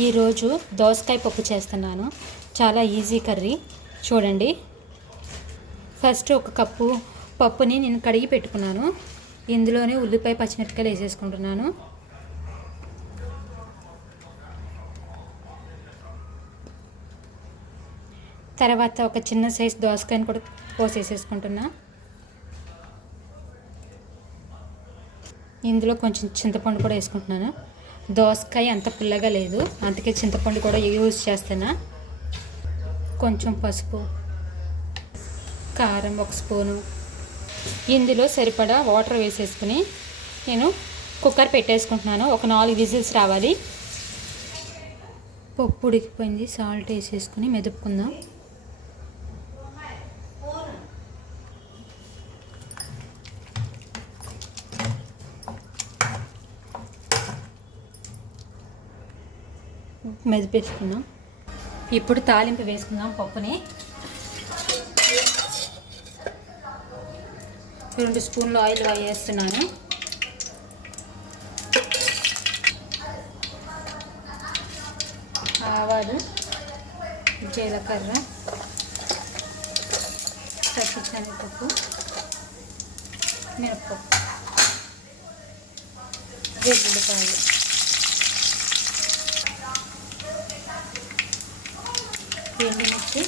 ఈరోజు దోసకాయ పప్పు చేస్తున్నాను. చాలా ఈజీ కర్రీ. చూడండి, ఫస్ట్ ఒక కప్పు పప్పుని నేను కడిగి పెట్టుకున్నాను. ఇందులోనే ఉల్లిపాయ పచ్చిమిరపకాయలు వేసేసుకుంటున్నాను. తర్వాత ఒక చిన్న సైజు దోసకాయని కూడా కోసేసేసుకుంటున్నా. ఇందులో కొంచెం చింతపండు కూడా వేసుకుంటున్నాను. దోసకాయ అంత పుల్లగా లేదు, అందుకే చింతపండు కూడా యూజ్ చేస్తున్నా. కొంచెం పసుపు, కారం ఒక స్పూను. ఇందులో సరిపడా వాటర్ వేసేసుకుని నేను కుక్కర్ పెట్టేసుకుంటున్నాను. ఒక 4 విజిల్స్ రావాలి. పప్పు ఉడికిపోయింది. సాల్ట్ వేసేసుకుని మెదుపుకుందాం. మెదిపేసుకుందాం. ఇప్పుడు తాలింపు వేసుకుందాం. పప్పుని 2 స్పూన్లు ఆయిల్ వేస్తున్నాను. ఆవాలు, జీలకర్ర, పచ్చిశనగపప్పు, మినప్పప్పు, వెల్లుల్లిపాయలు, ఎండుమిర్చి,